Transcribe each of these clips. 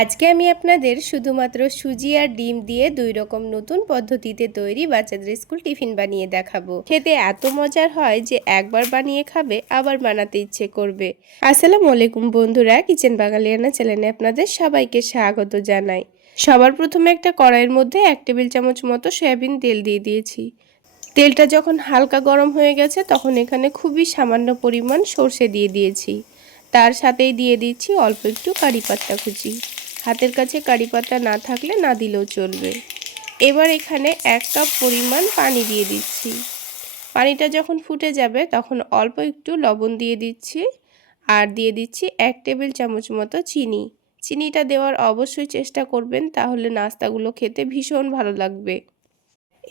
আজকে আমি আপনাদের শুধুমাত্র সুজি আর ডিম দিয়ে দুই রকম নতুন পদ্ধতিতে তৈরি বাচ্চাদের স্কুল টিফিন বানিয়ে দেখাবো। খেতে এত মজার হয় যে একবার বানিয়ে খাবে আবার বানাতে ইচ্ছে করবে। আসসালামু আলাইকুম বন্ধুরা, কিচেন বাঙালিয়ানা চ্যানেলে আপনাদের সবাইকে স্বাগত জানাই। সবার প্রথমে একটা কড়াইয়ের মধ্যে 1 টেবিল চামচ মতো সয়াবিন তেল দিয়ে দিয়েছি। তেলটা যখন হালকা গরম হয়ে গেছে তখন এখানে খুবই সামান্য পরিমাণ সরষে দিয়ে দিয়েছি। তার সাথেই দিয়ে দিচ্ছি অল্প একটু কারি পাতা কুচি। হাতের কাছে কারি পাতা না থাকলে না দিলেও চলবে। এবার এখানে 1 কাপ পরিমাণ পানি দিয়ে দিচ্ছি। পানিটা যখন ফুটে যাবে তখন অল্প একটু লবণ দিয়ে দিচ্ছি আর দিয়ে দিচ্ছি 1 টেবিল চামচ মতো চিনি। চিনিটা দেওয়ার অবশ্যই চেষ্টা করবেন, তাহলে নাস্তাগুলো খেতে ভীষণ ভালো লাগবে।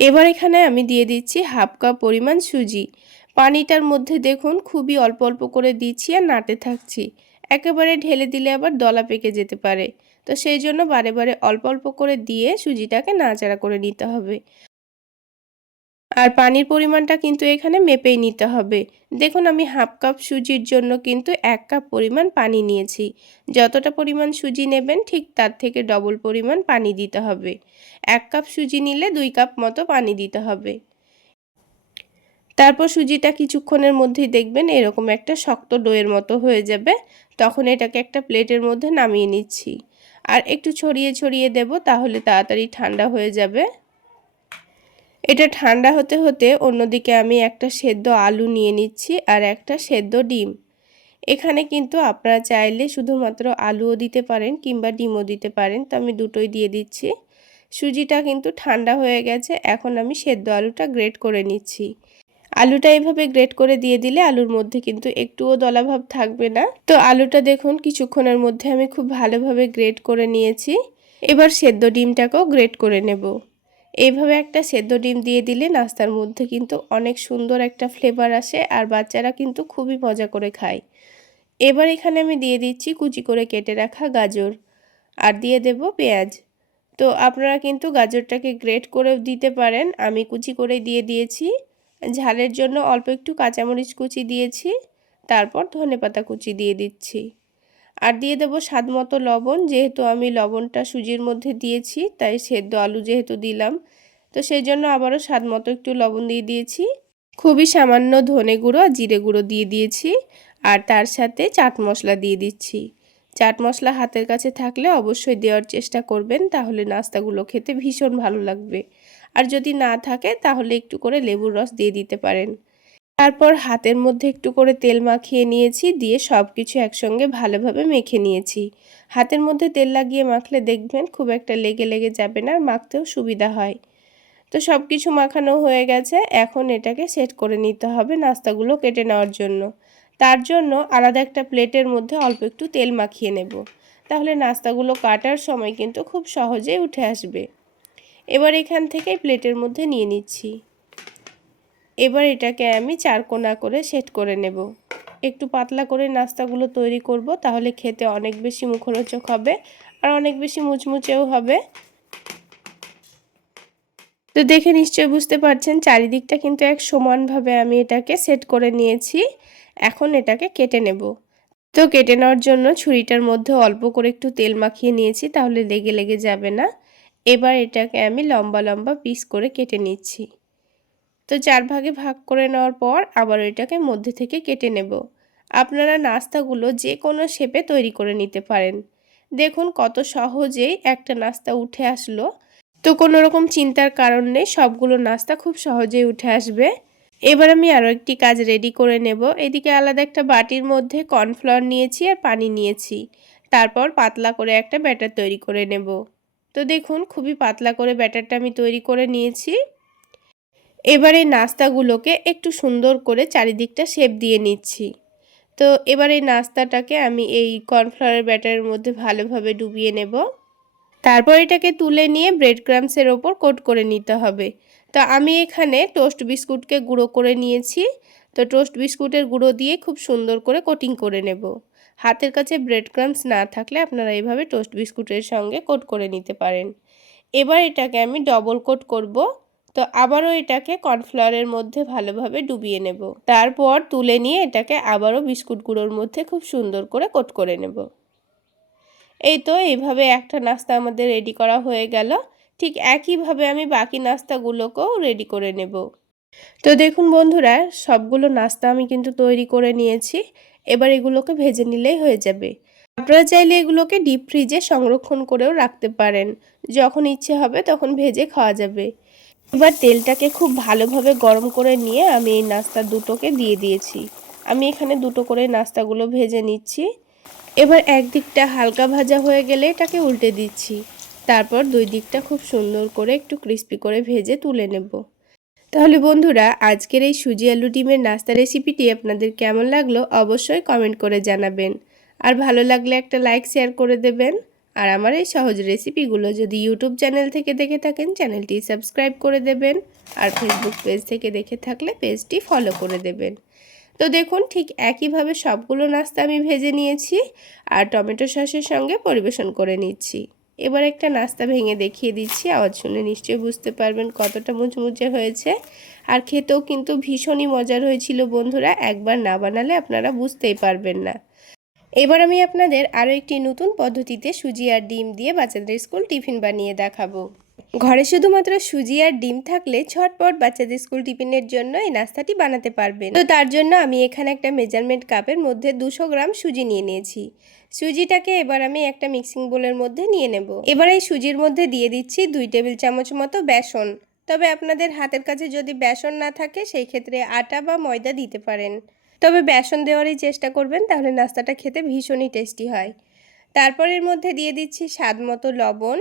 এবার এখানে আমি দিয়ে দিচ্ছি 1/2 কাপ পরিমাণ সুজি। পানিটার মধ্যে দেখুন খুবই অল্প অল্প করে দিচ্ছি আর নাড়তে থাকছি। একেবারে ঢেলে দিলে আবার দলা পেকে যেতে পারে, তো সেই জন্য বারে বারে অল্প অল্প করে দিয়ে সুজিটাকে নাড়াচাড়া করে নিতে হবে। আর পানির পরিমাণটা কিন্তু এখানে মেপেই নিতে হবে। দেখুন আমি 1/2 কাপ সুজির জন্য কিন্তু 1 কাপ পরিমাণ পানি নিয়েছি। যতটা পরিমাণ সুজি নেবেন ঠিক তার থেকে ডবল পরিমাণ পানি দিতে হবে। 1 কাপ সুজি নিলে 2 কাপ মতো পানি দিতে হবে। তারপর সুজিটা কিছুক্ষণের মধ্যেই দেখবেন এরকম একটা শক্ত ডোয়ের মতো হয়ে যাবে। তখন এটাকে একটা প্লেটের মধ্যে নামিয়ে নিচ্ছি আর একটু ছড়িয়ে ছড়িয়ে দেব, তাহলে তাড়াতাড়ি ঠান্ডা হয়ে যাবে। এটা ঠান্ডা হতে হতে অন্যদিকে আমি একটা সেদ্ধ আলু নিয়ে নিচ্ছি আর একটা সেদ্ধ ডিম। এখানে কিন্তু আপনারা চাইলে শুধুমাত্র আলুও দিতে পারেন কিংবা ডিমও দিতে পারেন, তো আমি দুটোই দিয়ে দিচ্ছি। সুজিটা কিন্তু ঠান্ডা হয়ে গেছে, এখন আমি সেদ্ধ আলুটা গ্রেট করে নিচ্ছি। আলুটা এইভাবে গ্রেট করে দিয়ে দিলে আলুর মধ্যে কিন্তু একটুও দলাভাব থাকবে না। তো আলুটা দেখুন কিছুক্ষণের মধ্যে আমি খুব ভালোভাবে গ্রেট করে নিয়েছি। এবার সেদ্ধ ডিমটাকেও গ্রেট করে নেব। এইভাবে একটা সেদ্ধ ডিম দিয়ে দিলে নাস্তার মধ্যে কিন্তু অনেক সুন্দর একটা ফ্লেভার আসে আর বাচ্চারা কিন্তু খুবই মজা করে খায়। এবার এখানে আমি দিয়ে দিচ্ছি কুচি করে কেটে রাখা গাজর আর দিয়ে দেব পেঁয়াজ। তো আপনারা কিন্তু গাজরটাকে গ্রেট করেও দিতে পারেন, আমি কুচি করে দিয়ে দিয়েছি। ঝালের জন্য অল্প একটু কাঁচামরিচ কুচি দিয়েছি, তারপর ধনেপাতা কুচি দিয়ে দিচ্ছি আর দিয়ে দেব স্বাদ মতো লবণ। যেহেতু আমি লবণটা সুজির মধ্যে দিয়েছি তাই সেদ্ধ আলু যেহেতু দিলাম, তো সেই জন্য আবারও স্বাদ মতো একটু লবণ দিয়ে দিয়েছি। খুবই সামান্য ধনে গুঁড়ো আর জিরে গুঁড়ো দিয়ে দিয়েছি আর তার সাথে চাট মশলা দিয়ে দিচ্ছি। চাট মশলা হাতের কাছে থাকলে অবশ্যই দেওয়ার চেষ্টা করবেন, তাহলে নাস্তাগুলো খেতে ভীষণ ভালো লাগবে। আর যদি না থাকে তাহলে একটু করে লেবুর রস দিয়ে দিতে পারেন। তারপর হাতের মধ্যে একটু করে তেল মাখিয়ে নিয়েছি, দিয়ে সব কিছু একসঙ্গে ভালোভাবে মেখে নিয়েছি। হাতের মধ্যে তেল লাগিয়ে মাখলে দেখবেন খুব একটা লেগে লেগে যাবে না, আর মাখতেও সুবিধা হয়। তো সব কিছু মাখানো হয়ে গেছে, এখন এটাকে সেট করে নিতে হবে নাস্তাগুলো কেটে নেওয়ার জন্য। তার জন্য আলাদা একটা প্লেটের মধ্যে অল্প একটু তেল মাখিয়ে নেব, তাহলে নাস্তাগুলো কাটার সময় কিন্তু খুব সহজেই উঠে আসবে। এবার এখান থেকে প্লেটের মধ্যে নিয়ে নিচ্ছি। এবার এটাকে আমি 4 কোণা করে সেট করে নেব। একটু পাতলা করে নাস্তাগুলো তৈরি করব, তাহলে খেতে অনেক বেশি মুখরোচক হবে আর অনেক বেশি মুচমুচেও হবে। তো দেখে নিশ্চয়ই বুঝতে পারছেন চারিদিকটা কিন্তু এক সমানভাবে আমি এটাকে সেট করে নিয়েছি। এখন এটাকে কেটে নেব। তো কেটে নেওয়ার জন্য ছুরিটার মধ্যে অল্প করে একটু তেল মাখিয়ে নিয়েছি, তাহলে লেগে লেগে যাবে না। এবার এটাকে আমি লম্বা লম্বা পিস করে কেটে নিচ্ছি। তো 4 ভাগে ভাগ করে নেওয়ার পর আবার এটাকে মধ্যে থেকে কেটে নেব। আপনারা নাস্তাগুলো যে কোনো শেপে তৈরি করে নিতে পারেন। দেখুন কত সহজেই একটা নাস্তা উঠে আসলো। তো কোনো রকম চিন্তার কারণ নেই, সবগুলো নাস্তা খুব সহজেই উঠে আসবে। এবার আমি আরও একটি কাজ রেডি করে নেব। এদিকে আলাদা একটা বাটির মধ্যে কর্নফ্লাওয়ার নিয়েছি আর পানি নিয়েছি। তারপর পাতলা করে একটা ব্যাটার তৈরি করে নেব। তো দেখুন খুবই পাতলা করে ব্যাটারটা আমি তৈরি করে নিয়েছি। এবার এই নাস্তাগুলোকে একটু সুন্দর করে চারিদিকটা শেপ দিয়ে নিচ্ছি। তো এবার এই নাস্তাটাকে আমি এই কর্নফ্লাওয়ারের ব্যাটারের মধ্যে ভালোভাবে ডুবিয়ে নেব। তারপর এটাকে তুলে নিয়ে ব্রেড ক্রাম্বসের ওপর কোট করে নিতে হবে। তো আমি এখানে টোস্ট বিস্কুটকে গুঁড়ো করে নিয়েছি। তো টোস্ট বিস্কুটের গুঁড়ো দিয়ে খুব সুন্দর করে কোটিং করে নেব। হাতের কাছে ব্রেড ক্রাম্বস না থাকলে আপনারা এইভাবে টোস্ট বিস্কুটের সঙ্গে কোট করে নিতে পারেন। এবার এটাকে আমি ডবল কোট করব। তো আবারও এটাকে কর্নফ্লাওয়ারের মধ্যে ভালোভাবে ডুবিয়ে নেব। তারপর তুলে নিয়ে এটাকে আবারও বিস্কুট গুঁড়োর মধ্যে খুব সুন্দর করে কোট করে নেব। এই তো এইভাবে একটা নাস্তা আমাদের রেডি করা হয়ে গেল। ঠিক একইভাবে আমি বাকি নাস্তাগুলোকেও রেডি করে নেব। তো দেখুন বন্ধুরা, সবগুলো নাস্তা আমি কিন্তু তৈরি করে নিয়েছি। এবার এগুলোকে ভেজে নিলেই হয়ে যাবে। আপনারা চাইলে এগুলোকে ডিপ ফ্রিজে সংরক্ষণ করেও রাখতে পারেন। যখন ইচ্ছে হবে তখন ভেজে খাওয়া যাবে। এবার তেলটাকে খুব ভালোভাবে গরম করে নিয়ে আমি এই নাস্তা দুটোকে দিয়ে দিয়েছি। আমি এখানে দুটো করে নাস্তাগুলো ভেজে নিচ্ছি। এবার একদিকটা হালকা ভাজা হয়ে গেলে এটাকে উল্টে দিচ্ছি। তারপর দুই দিকটা খুব সুন্দর করে একটু ক্রিস্পি করে ভেজে তুলে নেব। তাহলে বন্ধুরা, আজকের এই সুজি আলু ডিমের নাস্তা রেসিপিটি আপনাদের কেমন লাগলো অবশ্যই কমেন্ট করে জানাবেন। আর ভালো লাগলে একটা লাইক শেয়ার করে দেবেন। আর আমার এই সহজ রেসিপিগুলো যদি ইউটিউব চ্যানেল থেকে দেখে থাকেন চ্যানেলটি সাবস্ক্রাইব করে দেবেন। আর ফেসবুক পেজ থেকে দেখে থাকলে পেজটি ফলো করে দেবেন। তো দেখুন, ঠিক একইভাবে সবগুলো নাস্তা আমি ভেজে নিয়েছি আর টমেটো সসের সঙ্গে পরিবেশন করে নিচ্ছি। এবার একটা নাস্তা ভেঙে দেখিয়ে দিচ্ছি। আওয়াজ শুনে নিশ্চয়ই বুঝতে পারবেন কতটা মুচমুচে হয়েছে। আর খেতেও কিন্তু ভীষণই মজার হয়েছিল বন্ধুরা। একবার না বানালে আপনারা বুঝতেই পারবেন না। এবার আমি আপনাদের আরও একটি নতুন পদ্ধতিতে সুজি আর ডিম দিয়ে বাচ্চাদের স্কুল টিফিন বানিয়ে দেখাবো। ঘরে শুধুমাত্র সুজি আর ডিম থাকলে ঝটপট বাচ্চাদের স্কুল টিফিনের জন্য এই নাস্তাটি বানাতে পারবেন। তো তার জন্য আমি এখানে একটা মেজারমেন্ট কাপের মধ্যে 200 গ্রাম সুজি নিয়ে নিয়েছি। সুজিটাকে এবার আমি একটা মিক্সিং বোলের মধ্যে নিয়ে নেব। এবার এই সুজির মধ্যে দিয়ে দিচ্ছি 2 টেবিল চামচ মতো বেসন। তবে আপনাদের হাতের কাছে যদি বেসন না থাকে সেই ক্ষেত্রে আটা বা ময়দা দিতে পারেন। তবে বেসন দেওয়ারই চেষ্টা করবেন, তাহলে নাস্তাটা খেতে ভীষণই টেস্টি হয়। তারপর এর মধ্যে দিয়ে দিচ্ছি স্বাদ মতো লবণ।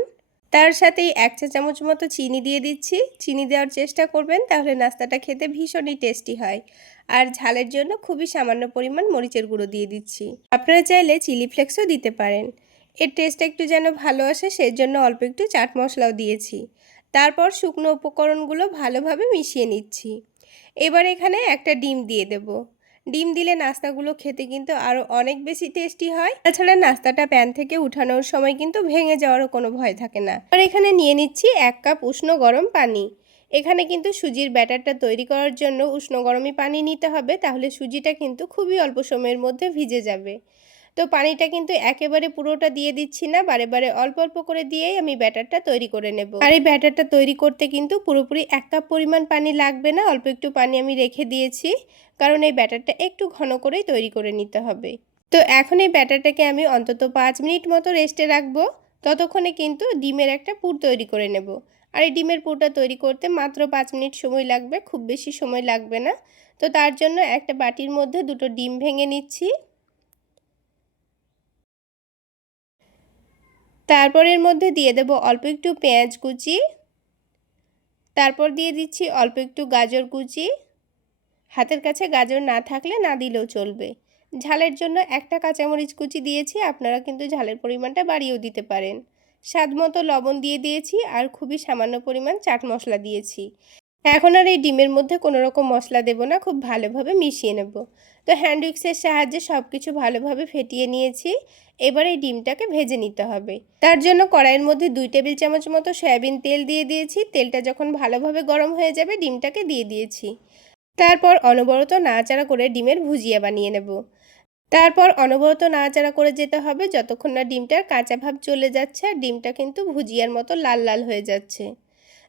তার সাথেই 1 চা চামচ মতো চিনি দিয়ে দিচ্ছি। চিনি দেওয়ার চেষ্টা করবেন, তাহলে নাস্তাটা খেতে ভীষণই টেস্টি হয়। আর ঝালের জন্য খুবই সামান্য পরিমাণ মরিচের গুঁড়ো দিয়ে দিচ্ছি। আপনারা চাইলে চিলি ফ্লেক্সও দিতে পারেন। এর টেস্টটা একটু যেন ভালো আসে সেই জন্য অল্প একটু চাট মশলাও দিয়েছি। তারপর শুকনো উপকরণগুলো ভালোভাবে মিশিয়ে নিচ্ছি। এবার এখানে একটা ডিম দিয়ে দেব। ডিম দিলে নাস্তাগুলো খেতে কিন্তু আরও অনেক বেশি টেস্টি হয়। তাছাড়া নাস্তাটা প্যান থেকে উঠানোর সময় কিন্তু ভেঙে যাওয়ারও কোনো ভয় থাকে না। আর এখানে নিয়ে নিচ্ছি 1 কাপ উষ্ণ গরম পানি। এখানে কিন্তু সুজির ব্যাটারটা তৈরি করার জন্য উষ্ণ গরমই পানি নিতে হবে, তাহলে সুজিটা কিন্তু খুবই অল্প সময়ের মধ্যে ভিজে যাবে। তো পানিটা কিন্তু একেবারে পুরোটা দিয়ে দিচ্ছি না, বারে বারে অল্প অল্প করে দিয়েই আমি ব্যাটারটা তৈরি করে নেব। আর এই ব্যাটারটা তৈরি করতে কিন্তু পুরোপুরি 1 কাপ পরিমাণ পানি লাগবে না, অল্প একটু পানি আমি রেখে দিয়েছি, কারণ এই ব্যাটারটা একটু ঘন করেই তৈরি করে নিতে হবে। তো এখন এই ব্যাটারটাকে আমি অন্তত 5 মিনিট মতো রেস্টে রাখবো। ততক্ষণে কিন্তু ডিমের একটা পুর তৈরি করে নেব। আর এই ডিমের পুরটা তৈরি করতে মাত্র 5 মিনিট সময় লাগবে, খুব বেশি সময় লাগবে না। তো তার জন্য একটা বাটির মধ্যে 2টো ডিম ভেঙে নিচ্ছি। তারপর এর মধ্যে দিয়ে দেব অল্প একটু পেঁয়াজ কুচি। তারপর দিয়ে দিচ্ছি অল্প একটু গাজর কুচি। হাতের কাছে গাজর না থাকলে না দিলেও চলবে। ঝালের জন্য একটা কাঁচামরিচ কুচি দিয়েছি, আপনারা কিন্তু ঝালের পরিমাণটা বাড়িয়েও দিতে পারেন। স্বাদ মতো লবণ দিয়ে দিয়েছি আর খুবই সামান্য পরিমাণ চাট মশলা দিয়েছি। এখন আর এই ডিমের মধ্যে কোনো রকম মশলা দেব না, খুব ভালোভাবে মিশিয়ে নেব। তো হ্যান্ড উইক্সের সাহায্যে সব কিছু ভালোভাবে ফেটিয়ে নিয়েছি। এবার এই ডিমটাকে ভেজে নিতে হবে। তার জন্য কড়াইয়ের মধ্যে 2 টেবিল চামচ মতো সয়াবিন তেল দিয়ে দিয়েছি। তেলটা যখন ভালোভাবে গরম হয়ে যাবে ডিমটাকে দিয়ে দিয়েছি। তারপর অনবরত নাড়াচাড়া করে ডিমের ভুজিয়া বানিয়ে নেব। তারপর অনবরত নাড়াচাড়া করে যেতে হবে যতক্ষণ না ডিমটার কাঁচা ভাব চলে যাচ্ছে আর ডিমটা কিন্তু ভুজিয়ার মতো লাল লাল হয়ে যাচ্ছে।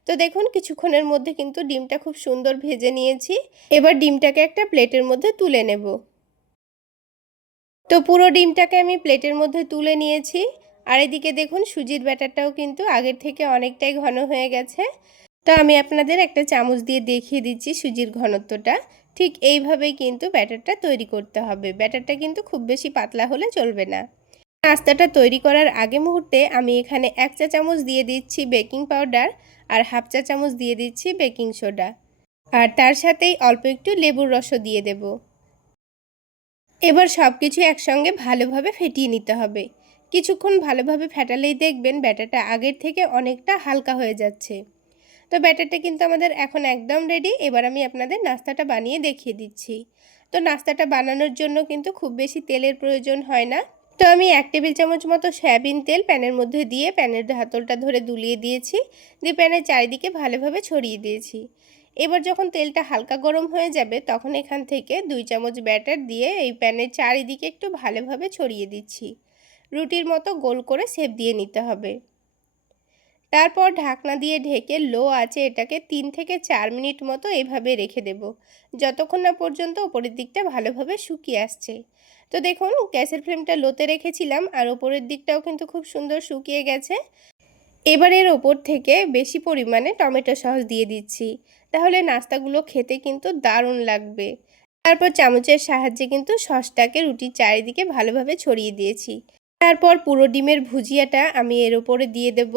তো দেখুন, কিছুক্ষণের মধ্যে কিন্তু ডিমটা খুব সুন্দর ভেজে নিয়েছি। এবার ডিমটাকে একটা প্লেটের মধ্যে তুলে নেব। তো পুরো ডিমটাকে আমি প্লেটের মধ্যে তুলে নিয়েছি। আর এদিকে দেখুন, সুজির ব্যাটারটাও কিন্তু আগের থেকে অনেকটাই ঘন হয়ে গেছে। তো আমি আপনাদের একটা চামচ দিয়ে দেখিয়ে দিচ্ছি সুজির ঘনত্বটা। ঠিক এইভাবেই কিন্তু ব্যাটারটা তৈরি করতে হবে। ব্যাটারটা কিন্তু খুব বেশি পাতলা হলে চলবে না। নাস্তাটা তৈরি করার আগে মুহূর্তে আমি এখানে 1 চা চামচ দিয়ে দিচ্ছি বেকিং পাউডার আর হাফ চা চামচ দিয়ে দিচ্ছি বেকিং সোডা। আর তার সাথেই অল্প একটু লেবুর রসও দিয়ে দেব। এবার সব কিছু একসঙ্গে ভালোভাবে ফেটিয়ে নিতে হবে। কিছুক্ষণ ভালোভাবে ফেটালেই দেখবেন ব্যাটারটা আগের থেকে অনেকটা হালকা হয়ে যাচ্ছে। তো ব্যাটারটা কিন্তু আমাদের এখন একদম রেডি। এবার আমি আপনাদের নাস্তাটা বানিয়ে দেখিয়ে দিচ্ছি। তো নাস্তাটা বানানোর জন্য কিন্তু খুব বেশি তেলের প্রয়োজন হয় না। তো আমি 1 টেবিল চামচ মতো সয়াবিন তেল প্যানের মধ্যে দিয়ে প্যানের হাতলটা ধরে দুলিয়ে দিয়েছি, দিয়ে প্যানের চারিদিকে ভালোভাবে ছড়িয়ে দিয়েছি। এবার যখন তেলটা হালকা গরম হয়ে যাবে তখন এখান থেকে 2 চামচ ব্যাটার দিয়ে এই প্যানের চারিদিকে একটু ভালোভাবে ছড়িয়ে দিচ্ছি। রুটির মতো গোল করে শেপ দিয়ে নিতে হবে। তারপর ঢাকনা দিয়ে ঢেকে লো আঁচে এটাকে 3 থেকে 4 মিনিট মতো এভাবে রেখে দেব, যতক্ষণ না পর্যন্ত ওপরের দিকটা ভালোভাবে শুকিয়ে আসছে। তো দেখুন গ্যাসের ফ্লেমটা লোতে রেখেছিলাম আর ওপরের দিকটাও কিন্তু খুব সুন্দর শুকিয়ে গেছে। এবার এর ওপর থেকে বেশি পরিমাণে টমেটো সস দিয়ে দিচ্ছি, তাহলে নাস্তাগুলো খেতে কিন্তু দারুণ লাগবে। তারপর চামচের সাহায্যে কিন্তু সসটাকে রুটির চারিদিকে ভালোভাবে ছড়িয়ে দিয়েছি। তারপর পুরো ডিমের ভুজিয়াটা আমি এর ওপরে দিয়ে দেব,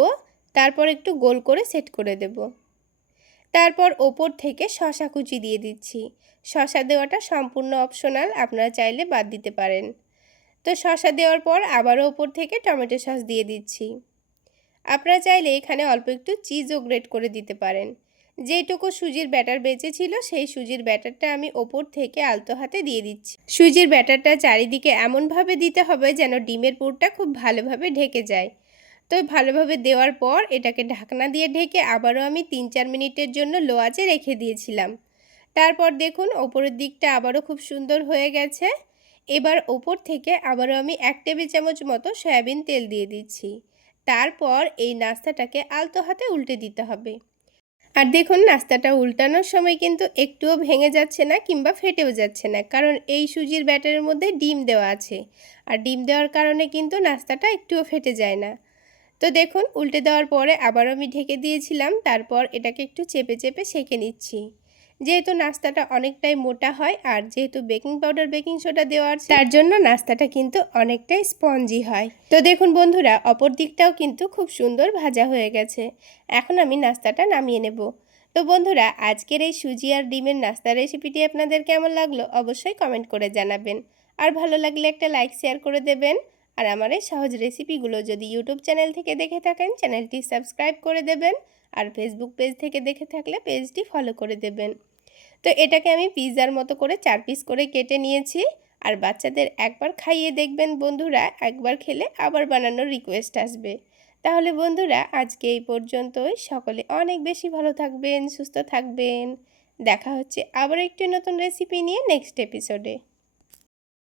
তারপর একটু গোল করে সেট করে দেব। তারপর ওপর থেকে শসা কুচি দিয়ে দিচ্ছি। শসা দেওয়াটা সম্পূর্ণ অপশনাল, আপনারা চাইলে বাদ দিতে পারেন। তো শসা দেওয়ার পর আবারও ওপর থেকে টমেটো সস দিয়ে দিচ্ছি। আপনারা চাইলে এখানে অল্প একটু চিজও গ্রেট করে দিতে পারেন। যেইটুকু সুজির ব্যাটার বেঁচে ছিল সেই সুজির ব্যাটারটা আমি ওপর থেকে আলতো হাতে দিয়ে দিচ্ছি। সুজির ব্যাটারটা চারিদিকে এমনভাবে দিতে হবে যেন ডিমের পুরটা খুব ভালোভাবে ঢেকে যায়। তো ভালোভাবে দেওয়ার পর এটাকে ঢাকনা দিয়ে ঢেকে আবারও আমি 3-4 মিনিটের জন্য লো আঁচে রেখে দিয়েছিলাম। তারপর দেখুন ওপরের দিকটা আবারও খুব সুন্দর হয়ে গেছে। এবার ওপর থেকে আবারও আমি 1 টেবিল চামচ মতো সয়াবিন তেল দিয়ে দিচ্ছি। তারপর এই নাস্তাটাকে আলতো হাতে উল্টে দিতে হবে। আর দেখুন নাস্তাটা উল্টানোর সময় কিন্তু একটুও ভেঙে যাচ্ছে না কিংবা ফেটেও যাচ্ছে না, কারণ এই সুজির ব্যাটারের মধ্যে ডিম দেওয়া আছে। আর ডিম দেওয়ার কারণে কিন্তু নাস্তাটা একটুও ফেটে যায় না। তো দেখুন উল্টে দেওয়ার পরে আবারও আমি ঢেকে দিয়েছিলাম। তারপর এটাকে একটু চেপে চেপে সেঁকে নিচ্ছি। যেহেতু নাস্তাটা অনেকটাই মোটা হয় আর যেহেতু বেকিং পাউডার বেকিং সোডা দেওয়া আছে তার জন্য নাস্তাটা কিন্তু অনেকটাই স্পঞ্জি হয়। তো দেখুন বন্ধুরা অপর দিকটাও কিন্তু খুব সুন্দর ভাজা হয়ে গেছে। এখন আমি নাস্তাটা নামিয়ে নেব। তো বন্ধুরা আজকের এই সুজি আর ডিমের নাস্তা রেসিপিটি আপনাদের কেমন লাগলো অবশ্যই কমেন্ট করে জানাবেন। আর ভালো লাগলে একটা লাইক শেয়ার করে দেবেন। আর আমার এই সহজ রেসিপিগুলো যদি ইউটিউব চ্যানেল থেকে দেখে থাকেন চ্যানেলটি সাবস্ক্রাইব করে দেবেন। আর ফেসবুক পেজ থেকে দেখে থাকলে পেজটি ফলো করে দেবেন। তো এটাকে আমি পিৎজার মতো করে 4 পিস করে কেটে নিয়েছি। আর বাচ্চাদের একবার খাইয়ে দেখবেন বন্ধুরা, একবার খেলে আবার বানানোর রিকোয়েস্ট আসবে। তাহলে বন্ধুরা আজকে এই পর্যন্তই। সকলে অনেক বেশি ভালো থাকবেন, সুস্থ থাকবেন। দেখা হচ্ছে আবার একটি নতুন রেসিপি নিয়ে নেক্সট এপিসোডে।